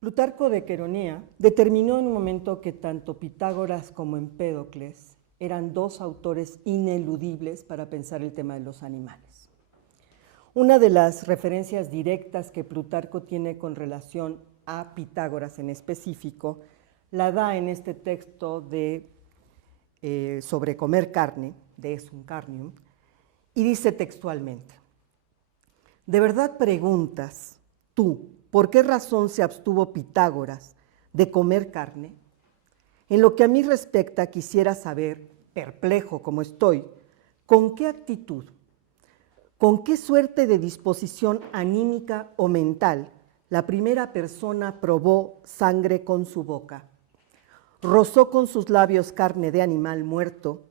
Plutarco de Queronea determinó en un momento que tanto Pitágoras como Empédocles eran dos autores ineludibles para pensar el tema de los animales. Una de las referencias directas que Plutarco tiene con relación a Pitágoras en específico la da en este texto sobre comer carne, de Essum Carnium, y dice textualmente: ¿de verdad preguntas tú por qué razón se abstuvo Pitágoras de comer carne? En lo que a mí respecta, quisiera saber, perplejo como estoy, con qué actitud, con qué suerte de disposición anímica o mental la primera persona probó sangre con su boca, rozó con sus labios carne de animal muerto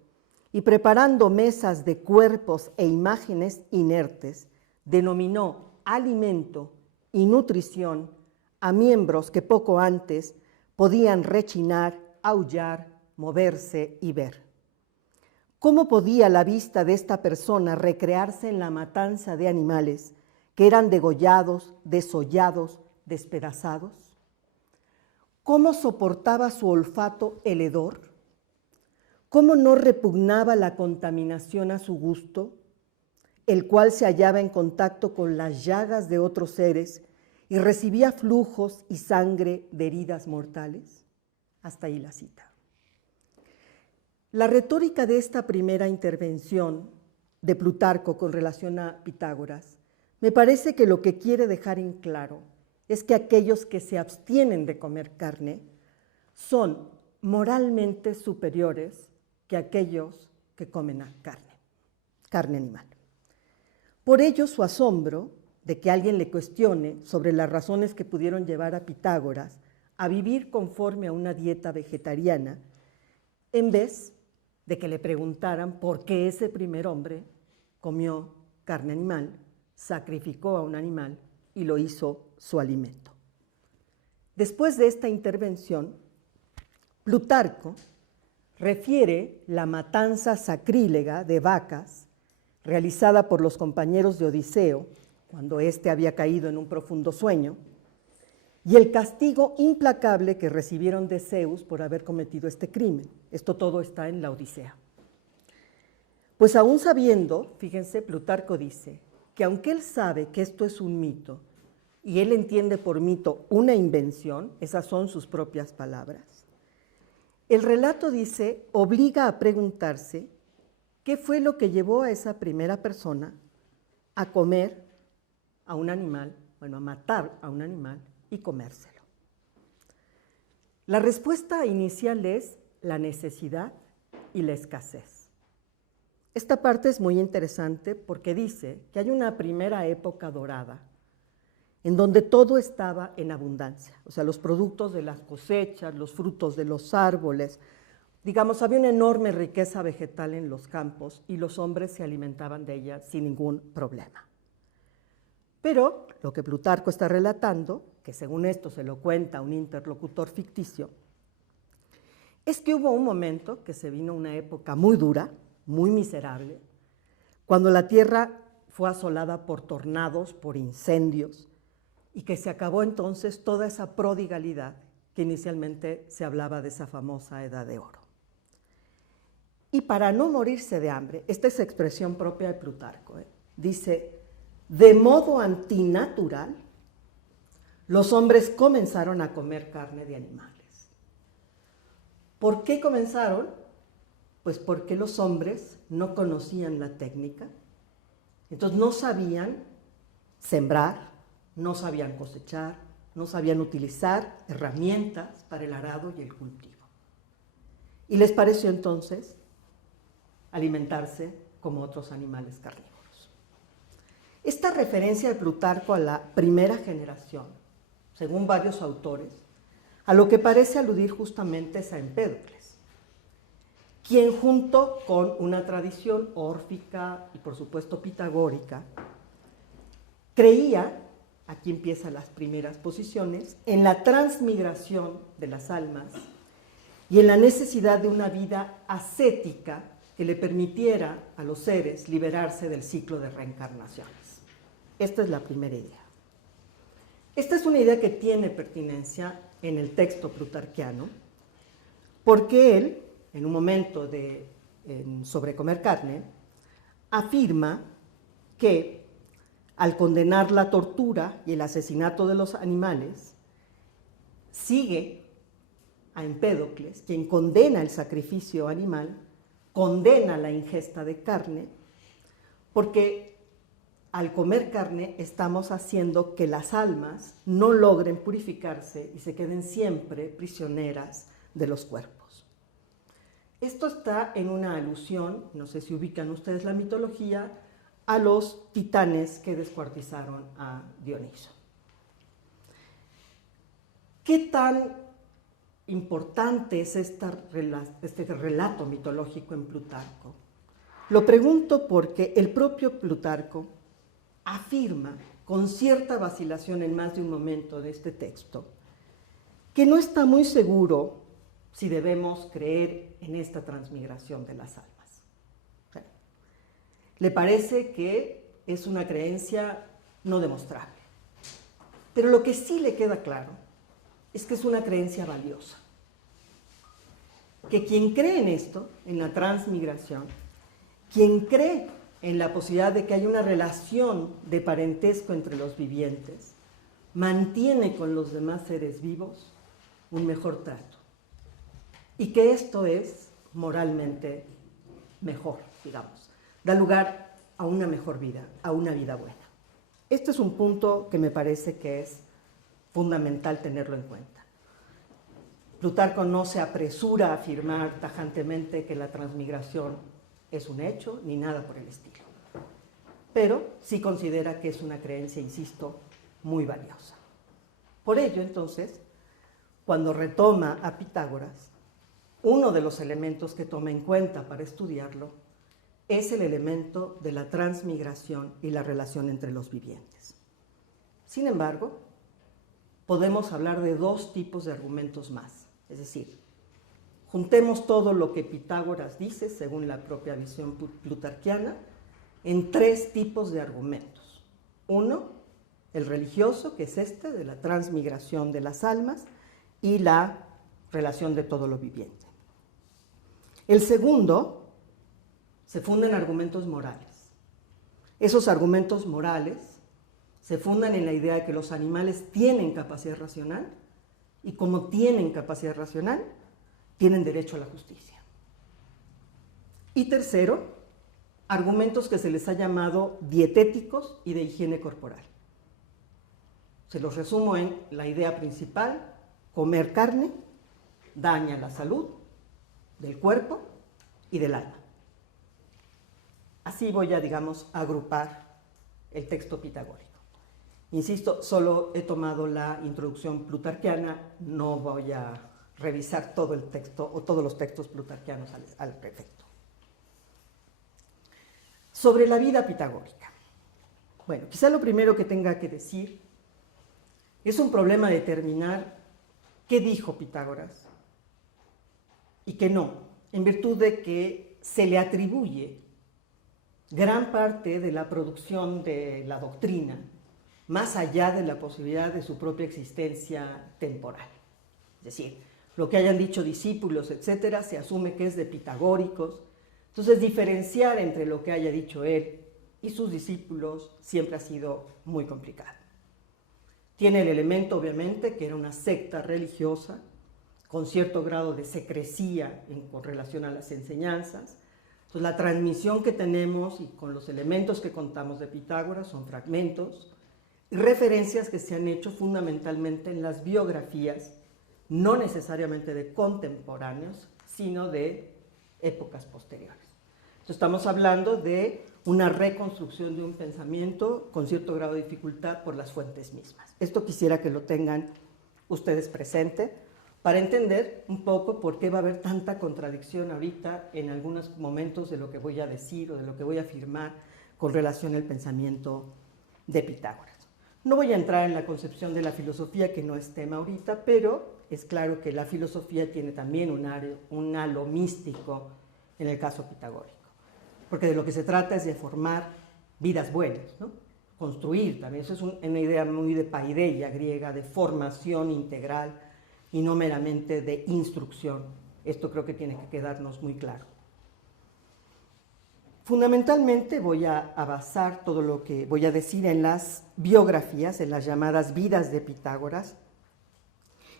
y, preparando mesas de cuerpos e imágenes inertes, denominó alimento y nutrición a miembros que poco antes podían rechinar, aullar, moverse y ver. ¿Cómo podía la vista de esta persona recrearse en la matanza de animales que eran degollados, desollados, despedazados? ¿Cómo soportaba su olfato el hedor? ¿Cómo no repugnaba la contaminación a su gusto, el cual se hallaba en contacto con las llagas de otros seres y recibía flujos y sangre de heridas mortales? Hasta ahí la cita. La retórica de esta primera intervención de Plutarco con relación a Pitágoras me parece que lo que quiere dejar en claro es que aquellos que se abstienen de comer carne son moralmente superiores que aquellos que comen carne animal. Por ello, su asombro de que alguien le cuestione sobre las razones que pudieron llevar a Pitágoras a vivir conforme a una dieta vegetariana, en vez de que le preguntaran por qué ese primer hombre comió carne animal, sacrificó a un animal y lo hizo su alimento. Después de esta intervención, Plutarco refiere la matanza sacrílega de vacas realizada por los compañeros de Odiseo cuando éste había caído en un profundo sueño, y el castigo implacable que recibieron de Zeus por haber cometido este crimen. Esto todo está en la Odisea. Pues aún sabiendo, fíjense, Plutarco dice que aunque él sabe que esto es un mito, y él entiende por mito una invención, esas son sus propias palabras, el relato, dice, obliga a preguntarse qué fue lo que llevó a esa primera persona a comer a un animal, bueno, a matar a un animal y comérselo. La respuesta inicial es la necesidad y la escasez. Esta parte es muy interesante porque dice que hay una primera época dorada en donde todo estaba en abundancia, o sea, los productos de las cosechas, los frutos de los árboles, digamos, había una enorme riqueza vegetal en los campos y los hombres se alimentaban de ella sin ningún problema. Pero lo que Plutarco está relatando, que según esto se lo cuenta un interlocutor ficticio, es que hubo un momento que se vino una época muy dura, muy miserable, cuando la tierra fue asolada por tornados, por incendios, y que se acabó entonces toda esa prodigalidad que inicialmente se hablaba de esa famosa edad de oro. Y para no morirse de hambre, esta es expresión propia de Plutarco, dice: de modo antinatural, los hombres comenzaron a comer carne de animales. ¿Por qué comenzaron? Pues porque los hombres no conocían la técnica, entonces no sabían sembrar, no sabían cosechar, no sabían utilizar herramientas para el arado y el cultivo. Y les pareció entonces alimentarse como otros animales carnívoros. Esta referencia de Plutarco a la primera generación, según varios autores, a lo que parece aludir justamente es a Empédocles, quien junto con una tradición órfica y por supuesto pitagórica, creía, aquí empiezan las primeras posiciones, en la transmigración de las almas y en la necesidad de una vida ascética que le permitiera a los seres liberarse del ciclo de reencarnaciones. Esta es la primera idea. Esta es una idea que tiene pertinencia en el texto plutarquiano, porque él, en un momento sobre comer carne, afirma que al condenar la tortura y el asesinato de los animales, sigue a Empédocles, quien condena el sacrificio animal, condena la ingesta de carne, porque al comer carne estamos haciendo que las almas no logren purificarse y se queden siempre prisioneras de los cuerpos. Esto está en una alusión, no sé si ubican ustedes la mitología, a los titanes que descuartizaron a Dioniso. ¿Qué tan importante es este relato mitológico en Plutarco? Lo pregunto porque el propio Plutarco afirma, con cierta vacilación en más de un momento de este texto, que no está muy seguro si debemos creer en esta transmigración de las almas. Le parece que es una creencia no demostrable. Pero lo que sí le queda claro es que es una creencia valiosa. Que quien cree en esto, en la transmigración, quien cree en la posibilidad de que haya una relación de parentesco entre los vivientes, mantiene con los demás seres vivos un mejor trato. Y que esto es moralmente mejor, digamos. Da lugar a una mejor vida, a una vida buena. Este es un punto que me parece que es fundamental tenerlo en cuenta. Plutarco no se apresura a afirmar tajantemente que la transmigración es un hecho, ni nada por el estilo. Pero sí considera que es una creencia, insisto, muy valiosa. Por ello, entonces, cuando retoma a Pitágoras, uno de los elementos que toma en cuenta para estudiarlo es el elemento de la transmigración y la relación entre los vivientes. Sin embargo, podemos hablar de dos tipos de argumentos más. Es decir, juntemos todo lo que Pitágoras dice, según la propia visión plutarquiana, en tres tipos de argumentos. Uno, el religioso, que es este, de la transmigración de las almas, y la relación de todo lo viviente. El segundo se funda en argumentos morales. Esos argumentos morales se fundan en la idea de que los animales tienen capacidad racional y como tienen capacidad racional, tienen derecho a la justicia. Y tercero, argumentos que se les ha llamado dietéticos y de higiene corporal. Se los resumo en la idea principal: comer carne daña la salud del cuerpo y del alma. Así voy a, digamos, agrupar el texto pitagórico. Insisto, solo he tomado la introducción plutarquiana, no voy a revisar todo el texto o todos los textos plutarquianos al respecto. Sobre la vida pitagórica. Bueno, quizá lo primero que tenga que decir es un problema determinar qué dijo Pitágoras y qué no, en virtud de que se le atribuye gran parte de la producción de la doctrina, más allá de la posibilidad de su propia existencia temporal. Es decir, lo que hayan dicho discípulos, etcétera, se asume que es de pitagóricos. Entonces, diferenciar entre lo que haya dicho él y sus discípulos siempre ha sido muy complicado. Tiene el elemento, obviamente, que era una secta religiosa, con cierto grado de secrecía con relación a las enseñanzas. Entonces, la transmisión que tenemos y con los elementos que contamos de Pitágoras son fragmentos y referencias que se han hecho fundamentalmente en las biografías, no necesariamente de contemporáneos, sino de épocas posteriores. Entonces, estamos hablando de una reconstrucción de un pensamiento con cierto grado de dificultad por las fuentes mismas. Esto quisiera que lo tengan ustedes presente para entender un poco por qué va a haber tanta contradicción ahorita en algunos momentos de lo que voy a decir o de lo que voy a afirmar con relación al pensamiento de Pitágoras. No voy a entrar en la concepción de la filosofía, que no es tema ahorita, pero es claro que la filosofía tiene también un halo místico en el caso pitagórico, porque de lo que se trata es de formar vidas buenas, ¿no? construir también. Eso es una idea muy de paideia griega, de formación integral y no meramente de instrucción. Esto creo que tiene que quedarnos muy claro. Fundamentalmente voy a basar todo lo que voy a decir en las biografías, en las llamadas vidas de Pitágoras,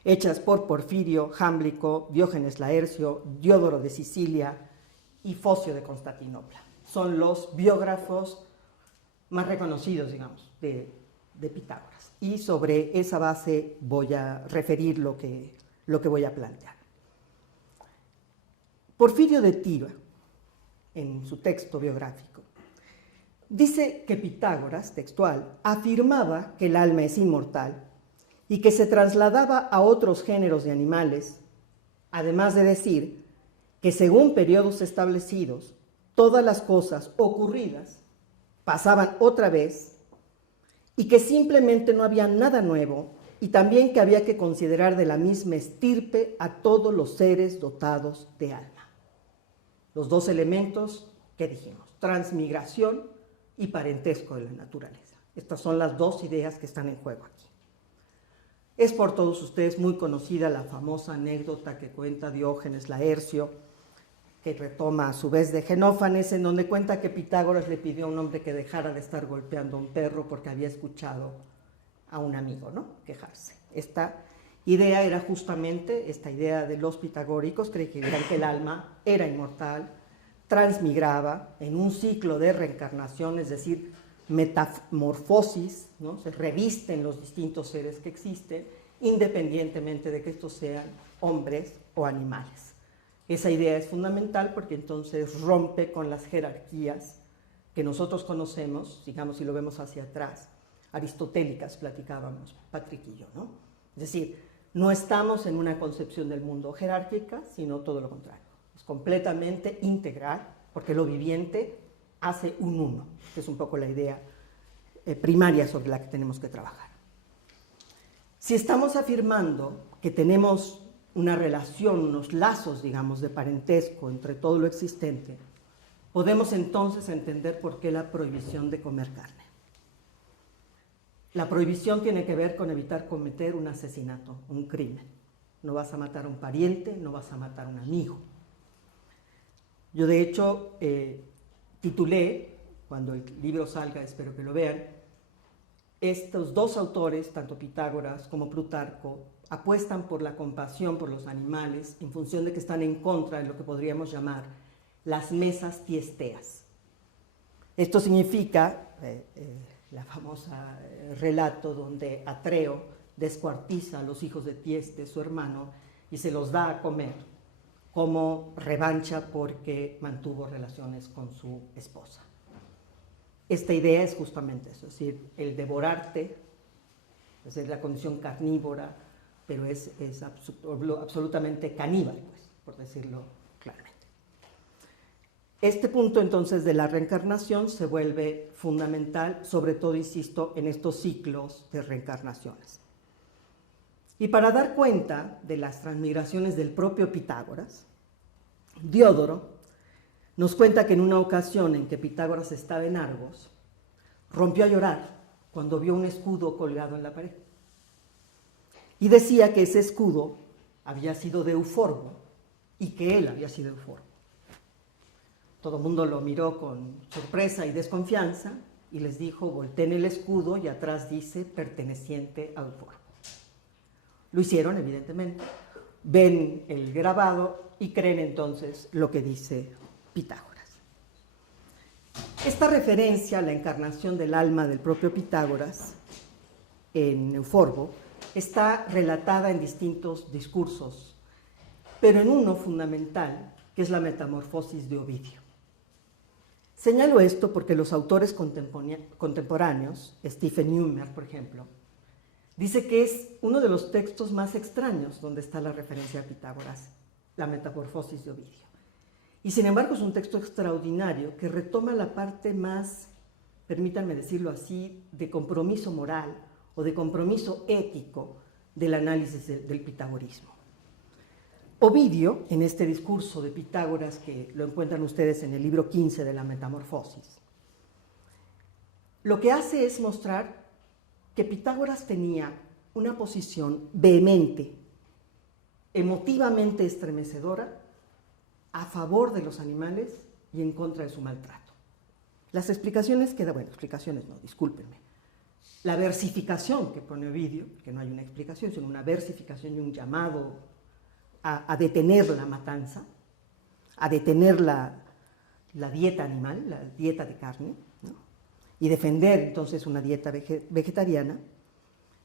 hechas por Porfirio, Jámblico, Diógenes Laercio, Diodoro de Sicilia y Focio de Constantinopla. Son los biógrafos más reconocidos, digamos, de Pitágoras. Y sobre esa base voy a referir lo que voy a plantear. Porfirio de Tiro, en su texto biográfico, dice que Pitágoras, textual, afirmaba que el alma es inmortal y que se trasladaba a otros géneros de animales, además de decir que según periodos establecidos, todas las cosas ocurridas pasaban otra vez y que simplemente no había nada nuevo, y también que había que considerar de la misma estirpe a todos los seres dotados de alma. Los dos elementos que dijimos, transmigración y parentesco de la naturaleza. Estas son las dos ideas que están en juego aquí. Es por todos ustedes muy conocida la famosa anécdota que cuenta Diógenes Laercio, que retoma a su vez de Genófanes, en donde cuenta que Pitágoras le pidió a un hombre que dejara de estar golpeando a un perro porque había escuchado a un amigo, ¿no?, quejarse. Esta idea era justamente esta idea de los pitagóricos, creían que el alma era inmortal, transmigraba en un ciclo de reencarnación, es decir, metamorfosis, ¿no?, se revisten los distintos seres que existen, independientemente de que estos sean hombres o animales. Esa idea es fundamental porque entonces rompe con las jerarquías que nosotros conocemos, digamos, si lo vemos hacia atrás, aristotélicas, platicábamos Patrick y yo, ¿no? Es decir, no estamos en una concepción del mundo jerárquica, sino todo lo contrario. Es completamente integral, porque lo viviente hace un uno, que es un poco la idea primaria sobre la que tenemos que trabajar. Si estamos afirmando que tenemos una relación, unos lazos, digamos, de parentesco entre todo lo existente, podemos entonces entender por qué la prohibición de comer carne. La prohibición tiene que ver con evitar cometer un asesinato, un crimen. No vas a matar a un pariente, no vas a matar a un amigo. Yo, de hecho, titulé, cuando el libro salga, espero que lo vean, estos dos autores, tanto Pitágoras como Plutarco, apuestan por la compasión por los animales en función de que están en contra de lo que podríamos llamar las mesas tiesteas. Esto significa la famosa relato donde Atreo descuartiza a los hijos de Tieste, su hermano, y se los da a comer como revancha porque mantuvo relaciones con su esposa. Esta idea es justamente eso, es decir, el devorarte, es decir, la condición carnívora, pero es absolutamente caníbal, pues, por decirlo claramente. Este punto entonces de la reencarnación se vuelve fundamental, sobre todo, insisto, en estos ciclos de reencarnaciones. Y para dar cuenta de las transmigraciones del propio Pitágoras, Diodoro nos cuenta que en una ocasión en que Pitágoras estaba en Argos, rompió a llorar cuando vio un escudo colgado en la pared. Y decía que ese escudo había sido de Euforbo y que él había sido Euforbo. Todo el mundo lo miró con sorpresa y desconfianza y les dijo, volteen el escudo y atrás dice perteneciente a Euforbo. Lo hicieron, evidentemente, ven el grabado y creen entonces lo que dice Pitágoras. Esta referencia a la encarnación del alma del propio Pitágoras en Euforbo está relatada en distintos discursos, pero en uno fundamental, que es la Metamorfosis de Ovidio. Señalo esto porque los autores contemporáneos, Stephen Neumer, por ejemplo, dice que es uno de los textos más extraños donde está la referencia a Pitágoras, la Metamorfosis de Ovidio. Y sin embargo es un texto extraordinario que retoma la parte más, permítanme decirlo así, de compromiso moral o de compromiso ético del análisis del pitagorismo. Ovidio, en este discurso de Pitágoras, que lo encuentran ustedes en el libro 15 de la Metamorfosis, lo que hace es mostrar que Pitágoras tenía una posición vehemente, emotivamente estremecedora, a favor de los animales y en contra de su maltrato. Las explicaciones que da, bueno, explicaciones no, discúlpenme. La versificación que pone Ovidio, que no hay una explicación, sino una versificación y un llamado a detener la matanza, a detener la dieta animal, la dieta de carne, ¿no? Y defender entonces una dieta vegetariana,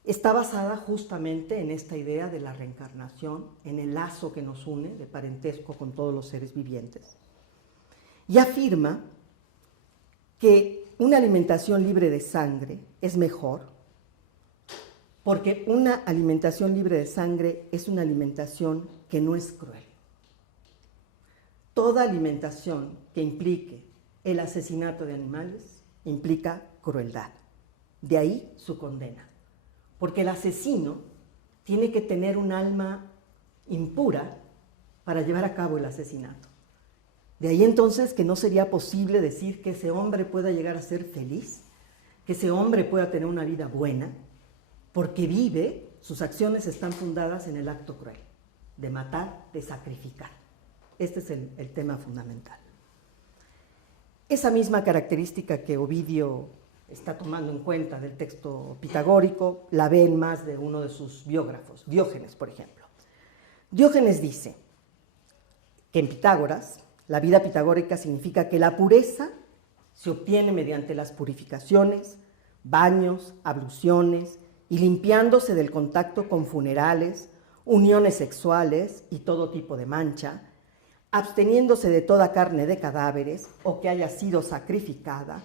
está basada justamente en esta idea de la reencarnación, en el lazo que nos une de parentesco con todos los seres vivientes. Y afirma que una alimentación libre de sangre es mejor, porque una alimentación libre de sangre es una alimentación que no es cruel. Toda alimentación que implique el asesinato de animales implica crueldad. De ahí su condena. Porque el asesino tiene que tener un alma impura para llevar a cabo el asesinato. De ahí entonces que no sería posible decir que ese hombre pueda llegar a ser feliz, que ese hombre pueda tener una vida buena, porque vive, sus acciones están fundadas en el acto cruel, de matar, de sacrificar. Este es el tema fundamental. Esa misma característica que Ovidio está tomando en cuenta del texto pitagórico, la ve en más de uno de sus biógrafos, Diógenes, por ejemplo. Diógenes dice que en Pitágoras, la vida pitagórica significa que la pureza se obtiene mediante las purificaciones, baños, abluciones y limpiándose del contacto con funerales, uniones sexuales y todo tipo de mancha, absteniéndose de toda carne de cadáveres o que haya sido sacrificada,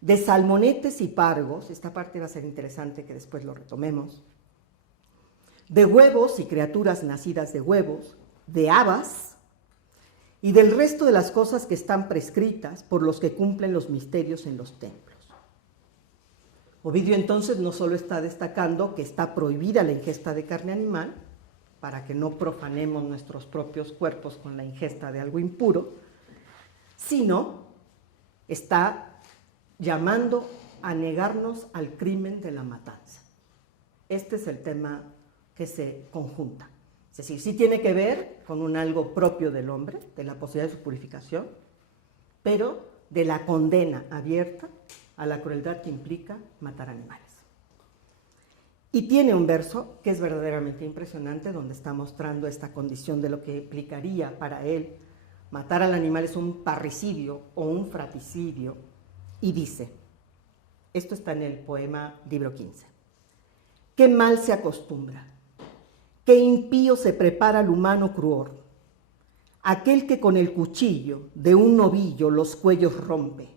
de salmonetes y pargos, esta parte va a ser interesante que después lo retomemos, de huevos y criaturas nacidas de huevos, de habas y del resto de las cosas que están prescritas por los que cumplen los misterios en los templos. Ovidio entonces no solo está destacando que está prohibida la ingesta de carne animal, para que no profanemos nuestros propios cuerpos con la ingesta de algo impuro, sino está llamando a negarnos al crimen de la matanza. Este es el tema que se conjunta. Es decir, sí tiene que ver con un algo propio del hombre, de la posibilidad de su purificación, pero de la condena abierta a la crueldad que implica matar animales. Y tiene un verso que es verdaderamente impresionante, donde está mostrando esta condición de lo que implicaría para él matar al animal es un parricidio o un fratricidio, y dice, esto está en el poema libro 15, qué mal se acostumbra, qué impío se prepara el humano cruor, aquel que con el cuchillo de un novillo los cuellos rompe,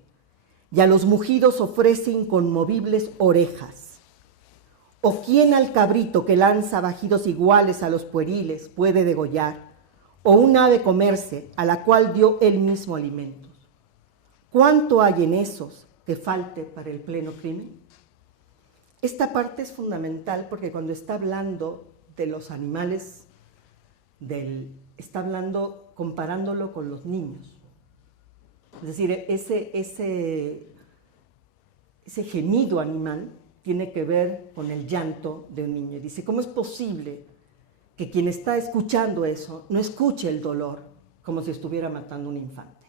y a los mugidos ofrece inconmovibles orejas. ¿O quién al cabrito que lanza bajidos iguales a los pueriles puede degollar? ¿O un ave comerse a la cual dio él mismo alimentos? ¿Cuánto hay en esos que falte para el pleno crimen? Esta parte es fundamental porque cuando está hablando de los animales, está hablando comparándolo con los niños. Es decir, ese gemido animal tiene que ver con el llanto de un niño. Y dice, ¿cómo es posible que quien está escuchando eso no escuche el dolor como si estuviera matando a un infante?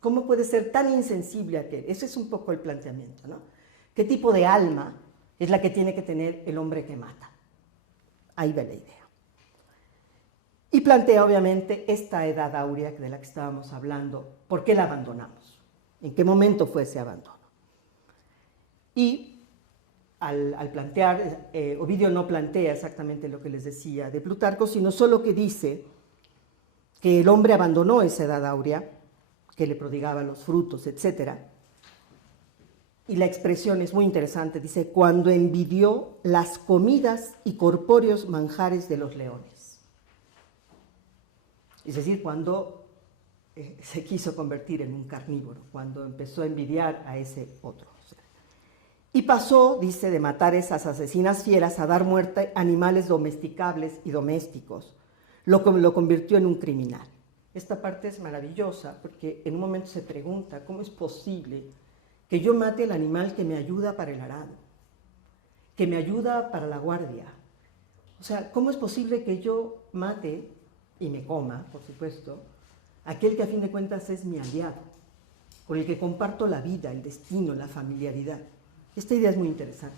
¿Cómo puede ser tan insensible aquel? Ese es un poco el planteamiento, ¿no? ¿Qué tipo de alma es la que tiene que tener el hombre que mata? Ahí va la idea. Y plantea, obviamente, esta edad áurea de la que estábamos hablando. ¿Por qué la abandonamos? ¿En qué momento fue ese abandono? Y al plantear, Ovidio no plantea exactamente lo que les decía de Plutarco, sino solo que dice que el hombre abandonó esa edad áurea, que le prodigaba los frutos, etc. Y la expresión es muy interesante, dice, cuando envidió las comidas y corpóreos manjares de los leones. Es decir, cuando se quiso convertir en un carnívoro, cuando empezó a envidiar a ese otro. Y pasó, dice, de matar esas asesinas fieras a dar muerte a animales domesticables y domésticos, lo convirtió en un criminal. Esta parte es maravillosa porque en un momento se pregunta cómo es posible que yo mate al animal que me ayuda para el arado, que me ayuda para la guardia. O sea, ¿cómo es posible que yo mate y me coma, por supuesto, aquel que a fin de cuentas es mi aliado, con el que comparto la vida, el destino, la familiaridad? Esta idea es muy interesante.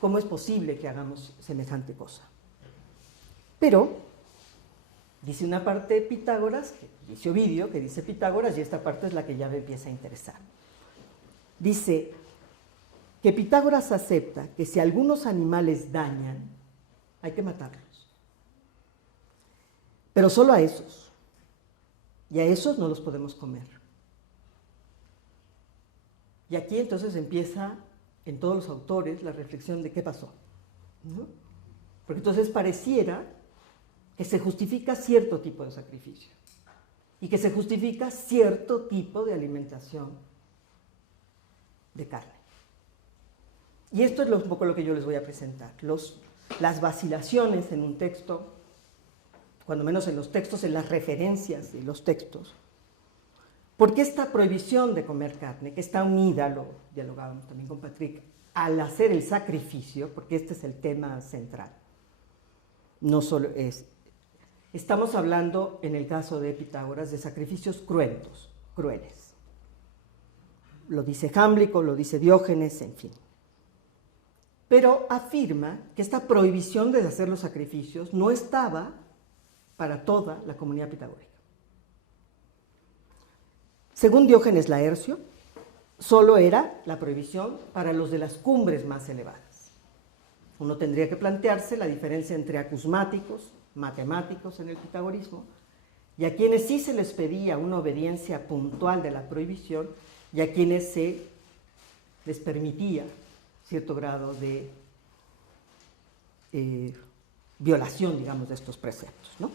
¿Cómo es posible que hagamos semejante cosa? Pero dice una parte de Pitágoras, dice Ovidio, que dice Pitágoras, y esta parte es la que ya me empieza a interesar. Dice que Pitágoras acepta que si algunos animales dañan, hay que matarlos. Pero solo a esos. Y a esos no los podemos comer. Y aquí entonces empieza en todos los autores la reflexión de qué pasó, ¿no? Porque entonces pareciera que se justifica cierto tipo de sacrificio y que se justifica cierto tipo de alimentación de carne. Y esto es un poco lo que yo les voy a presentar, las vacilaciones en un texto, cuando menos en los textos, en las referencias de los textos. Porque esta prohibición de comer carne, que está unida, lo dialogábamos también con Patrick, al hacer el sacrificio, porque este es el tema central, no solo es, estamos hablando en el caso de Pitágoras de sacrificios cruentos, crueles. Lo dice Jámblico, lo dice Diógenes, en fin. Pero afirma que esta prohibición de hacer los sacrificios no estaba para toda la comunidad pitagórica. Según Diógenes Laercio, solo era la prohibición para los de las cumbres más elevadas. Uno tendría que plantearse la diferencia entre acusmáticos, matemáticos en el pitagorismo, y a quienes sí se les pedía una obediencia puntual de la prohibición y a quienes se les permitía cierto grado de violación, digamos, de estos preceptos, ¿no?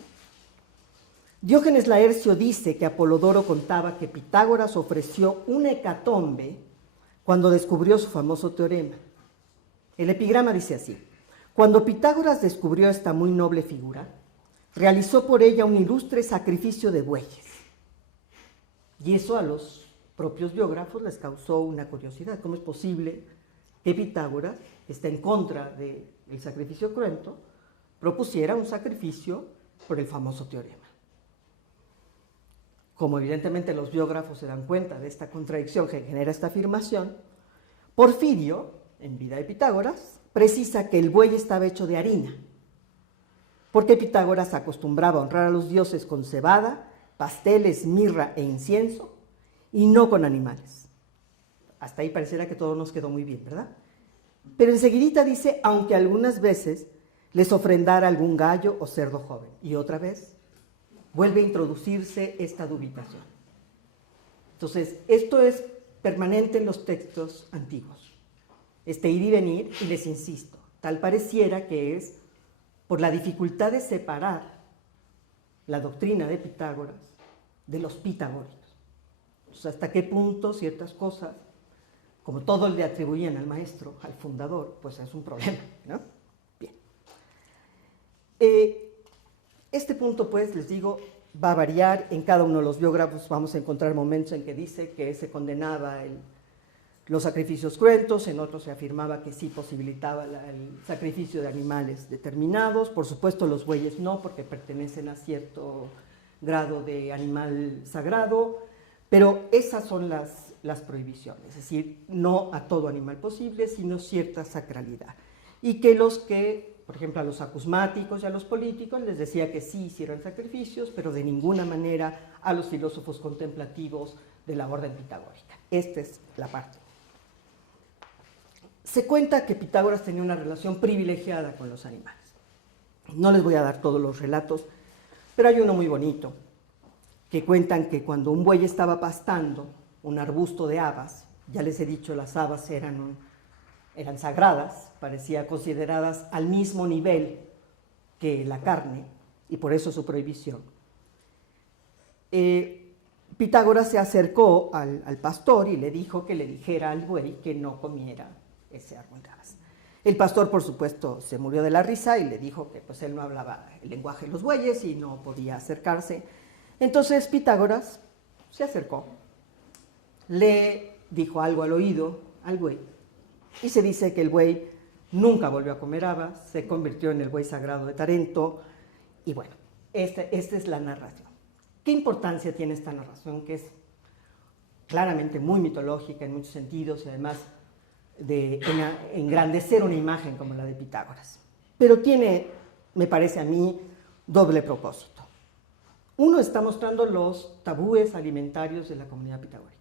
Diógenes Laercio dice que Apolodoro contaba que Pitágoras ofreció una hecatombe cuando descubrió su famoso teorema. El epigrama dice así: cuando Pitágoras descubrió esta muy noble figura, realizó por ella un ilustre sacrificio de bueyes. Y eso a los propios biógrafos les causó una curiosidad. ¿Cómo es posible que Pitágoras, que está en contra del sacrificio cruento, propusiera un sacrificio por el famoso teorema? Como evidentemente los biógrafos se dan cuenta de esta contradicción que genera esta afirmación, Porfirio, en Vida de Pitágoras, precisa que el buey estaba hecho de harina, porque Pitágoras acostumbraba a honrar a los dioses con cebada, pasteles, mirra e incienso, y no con animales. Hasta ahí pareciera que todo nos quedó muy bien, ¿verdad? Pero enseguidita dice, aunque algunas veces les ofrendara algún gallo o cerdo joven. Y otra vez vuelve a introducirse esta dubitación. Entonces, esto es permanente en los textos antiguos, este ir y venir, y les insisto, tal pareciera que es por la dificultad de separar la doctrina de Pitágoras de los pitagóricos. Entonces, hasta qué punto ciertas cosas, como todos le atribuían al maestro, al fundador, pues es un problema, ¿no? Bien. Este punto, pues, les digo, va a variar. En cada uno de los biógrafos vamos a encontrar momentos en que dice que se condenaba los sacrificios cruentos, en otros se afirmaba que sí posibilitaba el sacrificio de animales determinados. Por supuesto, los bueyes no, porque pertenecen a cierto grado de animal sagrado, pero esas son las prohibiciones, es decir, no a todo animal posible, sino cierta sacralidad. Y que por ejemplo, a los acusmáticos y a los políticos les decía que sí hicieran sacrificios, pero de ninguna manera a los filósofos contemplativos de la orden pitagórica. Esta es la parte. Se cuenta que Pitágoras tenía una relación privilegiada con los animales. No les voy a dar todos los relatos, pero hay uno muy bonito, que cuentan que cuando un buey estaba pastando un arbusto de habas, ya les he dicho, las habas eran sagradas, parecían consideradas al mismo nivel que la carne, y por eso su prohibición. Pitágoras se acercó al pastor y le dijo que le dijera al buey que no comiera ese árbol de habas. El pastor, por supuesto, se murió de la risa y le dijo que pues él no hablaba el lenguaje de los bueyes y no podía acercarse. Entonces Pitágoras se acercó, le dijo algo al oído al buey. Y se dice que el buey nunca volvió a comer habas, se convirtió en el buey sagrado de Tarento. Y bueno, esta es la narración. ¿Qué importancia tiene esta narración? Que es claramente muy mitológica en muchos sentidos y además de engrandecer una imagen como la de Pitágoras. Pero tiene, me parece a mí, doble propósito. Uno, está mostrando los tabúes alimentarios de la comunidad pitagórica.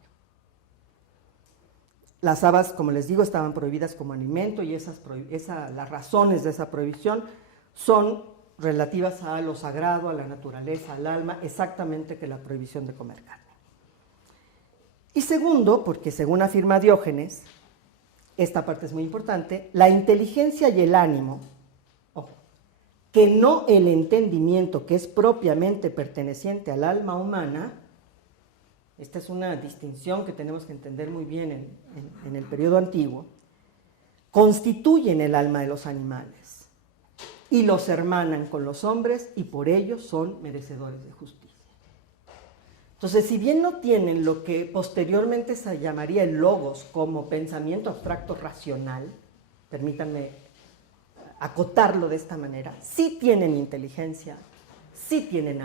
Las habas, como les digo, estaban prohibidas como alimento y las razones de esa prohibición son relativas a lo sagrado, a la naturaleza, al alma, exactamente que la prohibición de comer carne. Y segundo, porque según afirma Diógenes, esta parte es muy importante, la inteligencia y el ánimo, ojo, que no el entendimiento que es propiamente perteneciente al alma humana. Esta es una distinción que tenemos que entender muy bien en el periodo antiguo, constituyen el alma de los animales y los hermanan con los hombres y por ello son merecedores de justicia. Entonces, si bien no tienen lo que posteriormente se llamaría el logos como pensamiento abstracto racional, permítanme acotarlo de esta manera, sí tienen inteligencia, sí tienen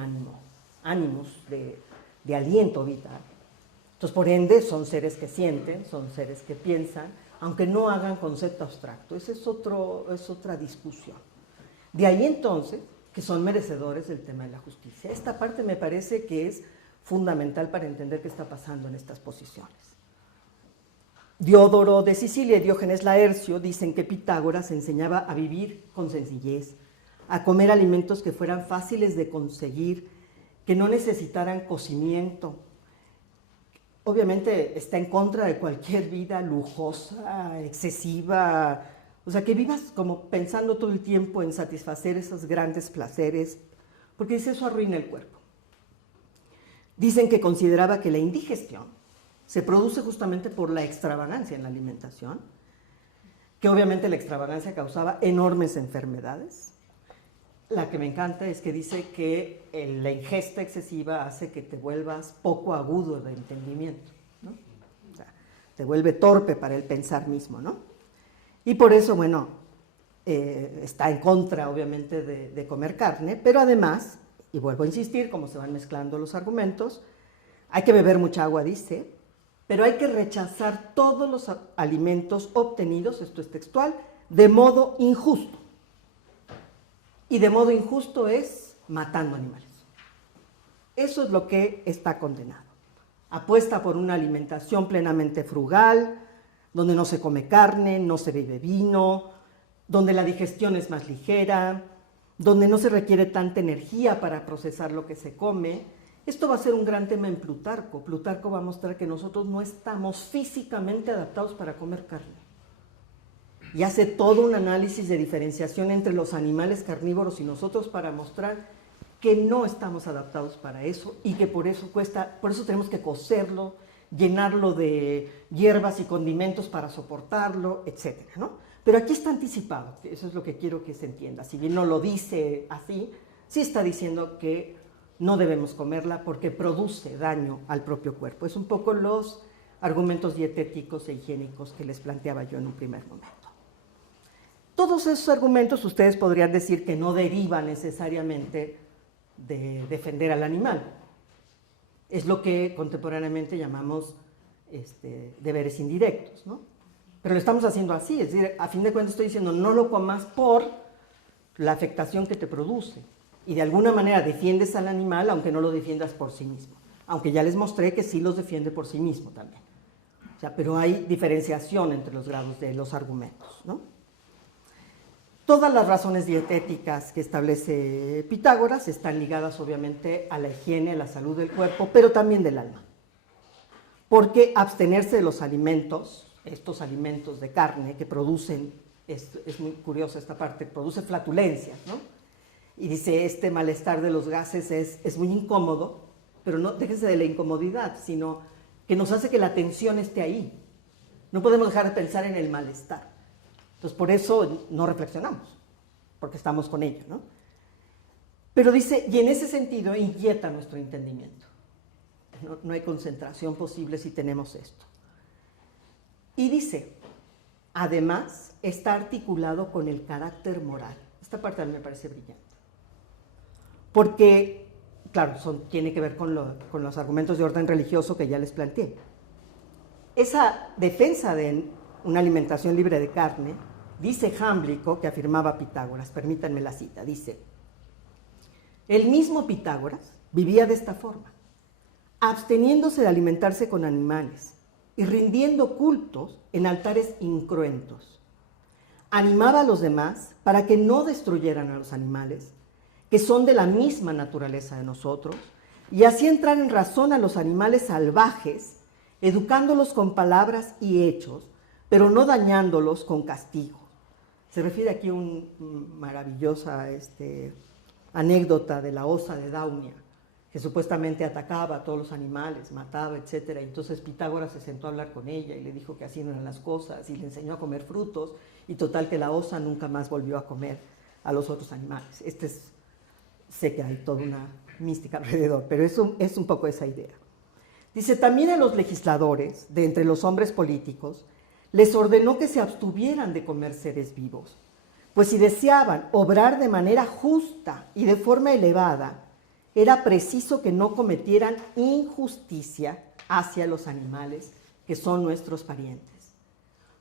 ánimos de aliento vital. Entonces, por ende, son seres que sienten, son seres que piensan, aunque no hagan concepto abstracto. Esa es otra discusión. De ahí entonces que son merecedores del tema de la justicia. Esta parte me parece que es fundamental para entender qué está pasando en estas posiciones. Diodoro de Sicilia y Diógenes Laercio dicen que Pitágoras enseñaba a vivir con sencillez, a comer alimentos que fueran fáciles de conseguir, que no necesitaran cocimiento. Obviamente está en contra de cualquier vida lujosa, excesiva, o sea, que vivas como pensando todo el tiempo en satisfacer esos grandes placeres, porque dice eso arruina el cuerpo. Dicen que consideraba que la indigestión se produce justamente por la extravagancia en la alimentación, que obviamente la extravagancia causaba enormes enfermedades. La que me encanta es que dice que la ingesta excesiva hace que te vuelvas poco agudo de entendimiento, ¿no? O sea, te vuelve torpe para el pensar mismo, ¿no? Y por eso, bueno, está en contra, obviamente, de comer carne, pero además, y vuelvo a insistir, como se van mezclando los argumentos, hay que beber mucha agua, dice, pero hay que rechazar todos los alimentos obtenidos, esto es textual, de modo injusto. Y de modo injusto es matando animales. Eso es lo que está condenado. Apuesta por una alimentación plenamente frugal, donde no se come carne, no se bebe vino, donde la digestión es más ligera, donde no se requiere tanta energía para procesar lo que se come. Esto va a ser un gran tema en Plutarco. Plutarco va a mostrar que nosotros no estamos físicamente adaptados para comer carne. Y hace todo un análisis de diferenciación entre los animales carnívoros y nosotros para mostrar que no estamos adaptados para eso y que por eso tenemos que cocerlo, llenarlo de hierbas y condimentos para soportarlo, etcétera, ¿no? Pero aquí está anticipado, eso es lo que quiero que se entienda. Si bien no lo dice así, sí está diciendo que no debemos comerla porque produce daño al propio cuerpo. Es un poco los argumentos dietéticos e higiénicos que les planteaba yo en un primer momento. Todos esos argumentos ustedes podrían decir que no derivan necesariamente de defender al animal. Es lo que contemporáneamente llamamos deberes indirectos, ¿no? Pero lo estamos haciendo así, es decir, a fin de cuentas estoy diciendo no lo comas por la afectación que te produce y de alguna manera defiendes al animal aunque no lo defiendas por sí mismo, aunque ya les mostré que sí los defiende por sí mismo también. O sea, pero hay diferenciación entre los grados de los argumentos, ¿no? Todas las razones dietéticas que establece Pitágoras están ligadas obviamente a la higiene, a la salud del cuerpo, pero también del alma. Porque abstenerse de los alimentos, estos alimentos de carne que producen, es muy curiosa esta parte, produce flatulencias, ¿no? Y dice, este malestar de los gases es muy incómodo, pero no déjense de la incomodidad, sino que nos hace que la atención esté ahí. No podemos dejar de pensar en el malestar. Entonces, por eso no reflexionamos, porque estamos con ello, ¿no? Pero dice, y en ese sentido inquieta nuestro entendimiento. No hay concentración posible si tenemos esto. Y dice, además, está articulado con el carácter moral. Esta parte a mí me parece brillante. Porque, claro, tiene que ver con los argumentos de orden religioso que ya les planteé. Esa defensa de una alimentación libre de carne, dice Jámblico, que afirmaba Pitágoras, permítanme la cita, dice, el mismo Pitágoras vivía de esta forma, absteniéndose de alimentarse con animales y rindiendo cultos en altares incruentos. Animaba a los demás para que no destruyeran a los animales, que son de la misma naturaleza de nosotros, y así entrar en razón a los animales salvajes, educándolos con palabras y hechos, pero no dañándolos con castigo. Se refiere aquí a una maravillosa anécdota de la osa de Daunia, que supuestamente atacaba a todos los animales, mataba, etc. Y entonces Pitágoras se sentó a hablar con ella y le dijo que así no eran las cosas, y le enseñó a comer frutos, y total que la osa nunca más volvió a comer a los otros animales. Sé que hay toda una mística alrededor, pero eso es un poco esa idea. Dice, también a los legisladores, de entre los hombres políticos, les ordenó que se abstuvieran de comer seres vivos, pues si deseaban obrar de manera justa y de forma elevada, era preciso que no cometieran injusticia hacia los animales que son nuestros parientes.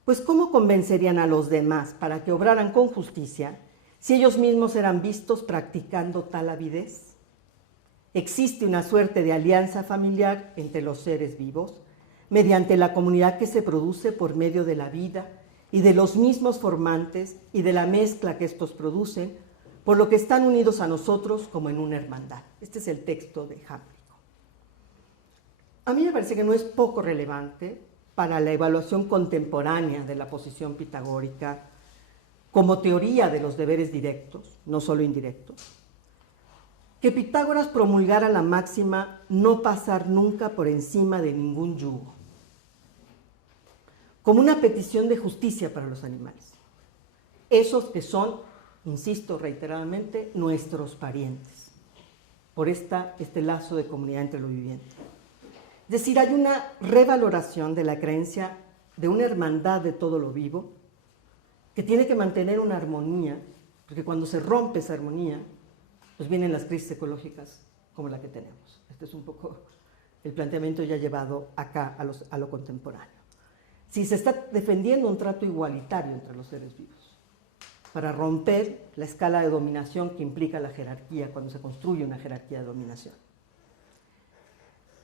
Pues ¿cómo convencerían a los demás para que obraran con justicia si ellos mismos eran vistos practicando tal avidez? Existe una suerte de alianza familiar entre los seres vivos, mediante la comunidad que se produce por medio de la vida y de los mismos formantes y de la mezcla que estos producen, por lo que están unidos a nosotros como en una hermandad. Este es el texto de Jámblico. A mí me parece que no es poco relevante para la evaluación contemporánea de la posición pitagórica como teoría de los deberes directos, no solo indirectos, que Pitágoras promulgara la máxima no pasar nunca por encima de ningún yugo, como una petición de justicia para los animales, esos que son, insisto reiteradamente, nuestros parientes, por este lazo de comunidad entre lo viviente. Es decir, hay una revaloración de la creencia de una hermandad de todo lo vivo que tiene que mantener una armonía, porque cuando se rompe esa armonía, pues vienen las crisis ecológicas como la que tenemos. Este es un poco el planteamiento ya llevado acá a lo contemporáneo. Si se está defendiendo un trato igualitario entre los seres vivos, para romper la escala de dominación que implica la jerarquía cuando se construye una jerarquía de dominación.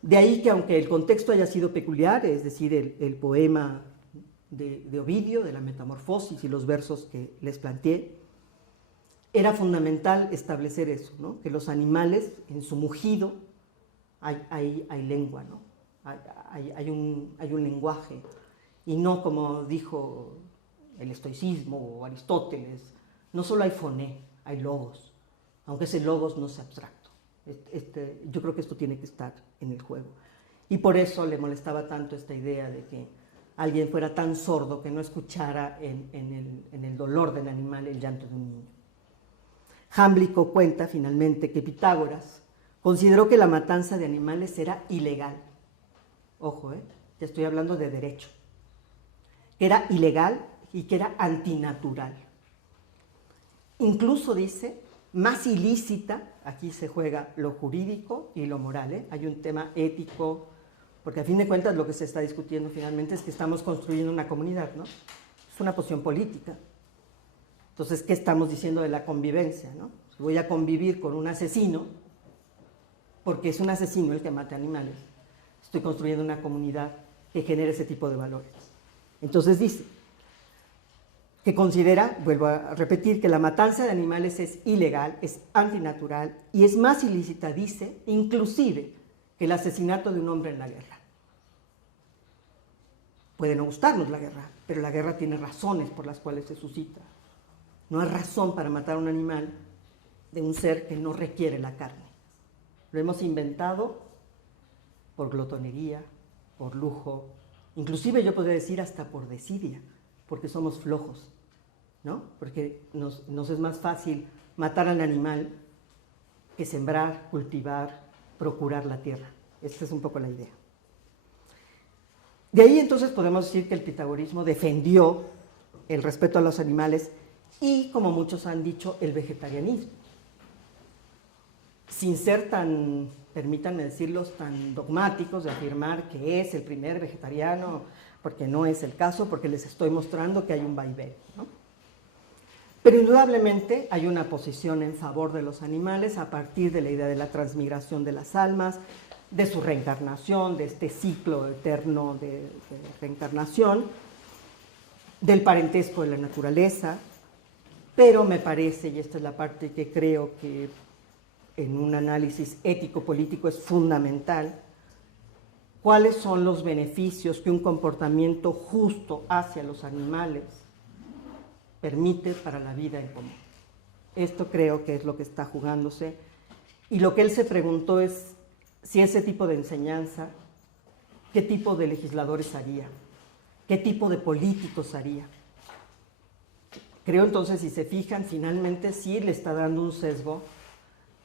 De ahí que aunque el contexto haya sido peculiar, es decir, el poema de Ovidio, de la Metamorfosis y los versos que les planteé, era fundamental establecer eso, ¿no? Que los animales, en su mugido, hay lengua, ¿no? Hay un lenguaje, y no como dijo el estoicismo o Aristóteles, no solo hay foné, hay logos, aunque ese logos no sea abstracto. Yo creo que esto tiene que estar en el juego. Y por eso le molestaba tanto esta idea de que alguien fuera tan sordo que no escuchara en el dolor del animal el llanto de un niño. Jámblico cuenta finalmente que Pitágoras consideró que la matanza de animales era ilegal. Ojo, ya estoy hablando de derecho. Que era ilegal y que era antinatural. Incluso dice, más ilícita, aquí se juega lo jurídico y lo moral, hay un tema ético, porque a fin de cuentas lo que se está discutiendo finalmente es que estamos construyendo una comunidad, ¿no? Es una posición política. Entonces, ¿qué estamos diciendo de la convivencia, no? Si voy a convivir con un asesino, porque es un asesino el que mata animales, estoy construyendo una comunidad que genere ese tipo de valores. Entonces dice que considera, vuelvo a repetir, que la matanza de animales es ilegal, es antinatural y es más ilícita, dice, inclusive que el asesinato de un hombre en la guerra. Puede no gustarnos la guerra, pero la guerra tiene razones por las cuales se suscita. No hay razón para matar a un animal de un ser que no requiere la carne. Lo hemos inventado por glotonería, por lujo, inclusive yo podría decir hasta por desidia, porque somos flojos, ¿no? Porque nos es más fácil matar al animal que sembrar, cultivar, procurar la tierra. Esta es un poco la idea. De ahí entonces podemos decir que el pitagorismo defendió el respeto a los animales y, como muchos han dicho, el vegetarianismo. Sin ser tan, permítanme decirlos, tan dogmáticos de afirmar que es el primer vegetariano, porque no es el caso, porque les estoy mostrando que hay un vaivén, ¿no? Pero indudablemente hay una posición en favor de los animales a partir de la idea de la transmigración de las almas, de su reencarnación, de este ciclo eterno de reencarnación, del parentesco de la naturaleza, pero me parece, y esta es la parte que creo que en un análisis ético-político es fundamental, cuáles son los beneficios que un comportamiento justo hacia los animales permite para la vida en común. Esto creo que es lo que está jugándose, y lo que él se preguntó es si ese tipo de enseñanza, qué tipo de legisladores haría, qué tipo de políticos haría. Creo entonces, si se fijan, finalmente sí le está dando un sesgo,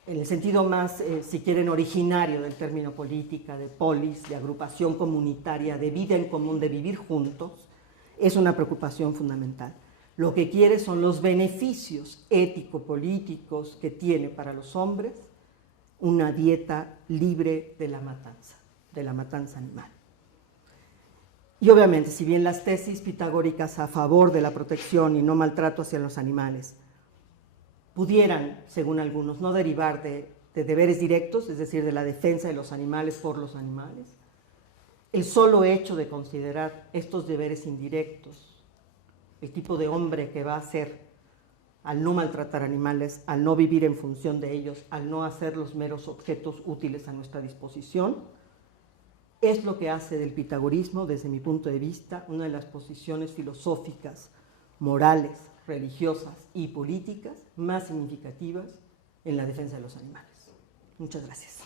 en el sentido más, si quieren, originario del término política, de polis, de agrupación comunitaria, de vida en común, de vivir juntos, es una preocupación fundamental. Lo que quiere son los beneficios ético-políticos que tiene para los hombres una dieta libre de la matanza animal. Y obviamente, si bien las tesis pitagóricas a favor de la protección y no maltrato hacia los animales pudieran, según algunos, no derivar de deberes directos, es decir, de la defensa de los animales por los animales, el solo hecho de considerar estos deberes indirectos, el tipo de hombre que va a ser al no maltratar animales, al no vivir en función de ellos, al no hacerlos meros objetos útiles a nuestra disposición, es lo que hace del pitagorismo, desde mi punto de vista, una de las posiciones filosóficas, morales, religiosas y políticas más significativas en la defensa de los animales. Muchas gracias.